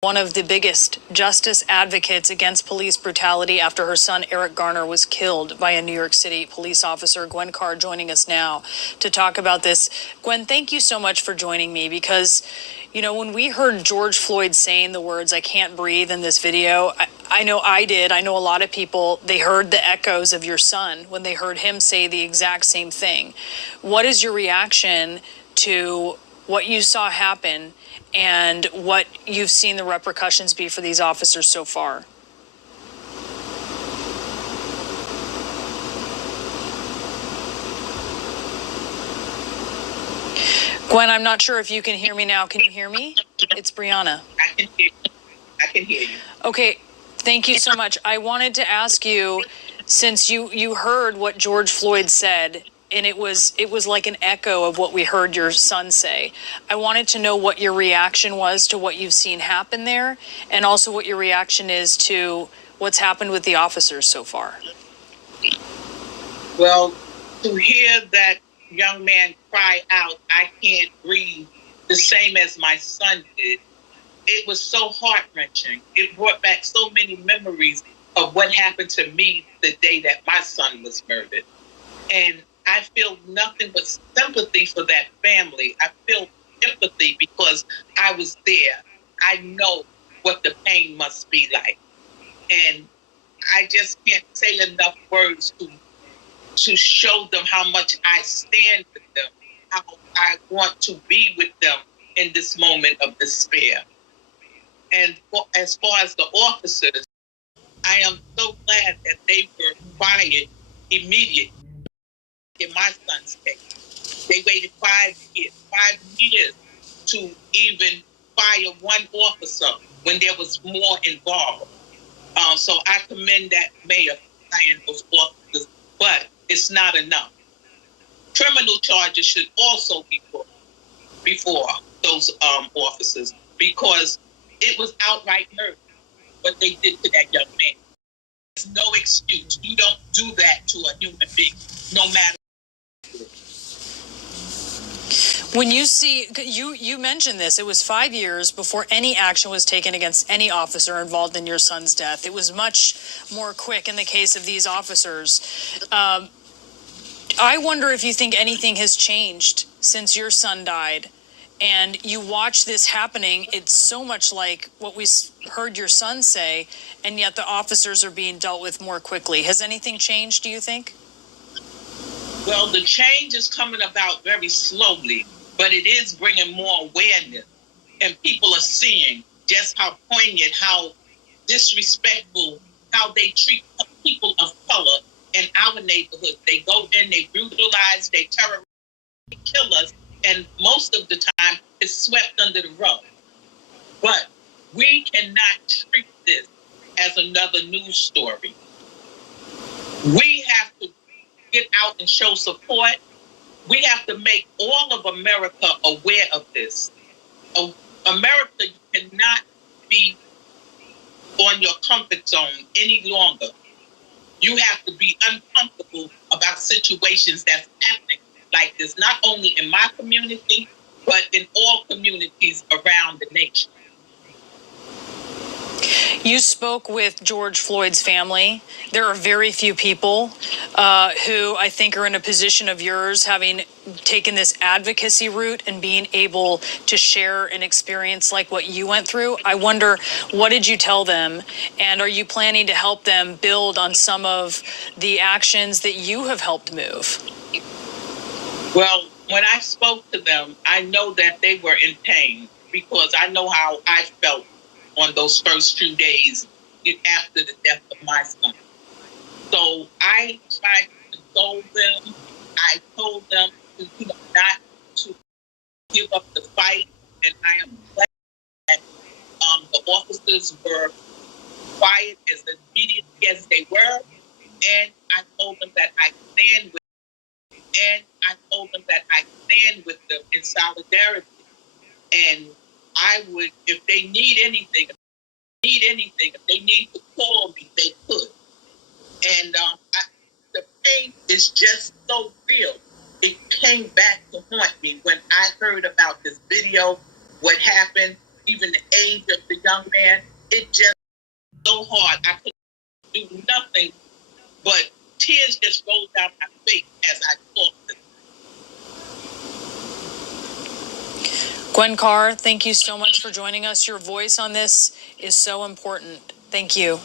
One of the biggest justice advocates against police brutality after her son Eric Garner was killed by a New York City police officer. Gwen Carr joining us now to talk about this. Gwen, thank you so much for joining me because, you know, when we heard George Floyd saying the words, "I can't breathe" in this video, I know I did. I know a lot of people, they heard the echoes of your son when they heard him say the exact same thing. What is your reaction to what you saw happen and what you've seen the repercussions be for these officers so far? Gwen, I'm not sure if you can hear me now. Can you hear me? It's Brianna. I can hear you. Okay, thank you so much. I wanted to ask you, since you heard what George Floyd said, and it was like an echo of what we heard your son say. I wanted to know what your reaction was to what you've seen happen there, and also what your reaction is to what's happened with the officers so far. Well, to hear that young man cry out, "I can't breathe," the same as my son did, it was so heart-wrenching. It brought back so many memories of what happened to me the day that my son was murdered. And I feel nothing but sympathy for that family. I feel empathy because I was there. I know what the pain must be like. And I just can't say enough words to show them how much I stand with them, how I want to be with them in this moment of despair. And as far as the officers, I am so glad that they were fired immediately. In my son's case, they waited 5 years to even fire one officer when there was more involved. So I commend that mayor for firing those officers, but it's not enough. Criminal charges should also be put before those officers, because it was outright murder what they did to that young man. There's no excuse. You don't do that to a human being, no matter. When you see, you mentioned this, it was 5 years before any action was taken against any officer involved in your son's death. It was much more quick in the case of these officers. I wonder if you think anything has changed since your son died and you watch this happening. It's so much like what we heard your son say, and yet the officers are being dealt with more quickly. Has anything changed, do you think? Well, the change is coming about very slowly, but it is bringing more awareness. And people are seeing just how poignant, how disrespectful, how they treat people of color in our neighborhood. They go in, they brutalize, they terrorize, they kill us, and most of the time it's swept under the rug. But we cannot treat this as another news story. We have to get out and show support. We have to make all of America aware of this. America, you cannot be on your comfort zone any longer. You have to be uncomfortable about situations that's happening like this, not only in my community, but in all communities around the nation. You spoke with George Floyd's family. There are very few people who I think are in a position of yours, having taken this advocacy route and being able to share an experience like what you went through. I wonder, what did you tell them? And are you planning to help them build on some of the actions that you have helped move? Well, when I spoke to them, I know that they were in pain because I know how I felt on those first few days after the death of my son. So I tried to console them. I told them not to give up the fight, and I am glad that the officers were quiet as immediately as they were, and I told them that I stand with them, and I told them that I stand with them in solidarity. And I would, if they need anything, if they need to call me, they could. And the pain is just so real. It came back to haunt me when I heard about this video, what happened, even the age of the young man, it just so hard. I couldn't do nothing but tears just rolled down my face as I talked to them. Gwen Carr, thank you so much for joining us. Your voice on this is so important. Thank you.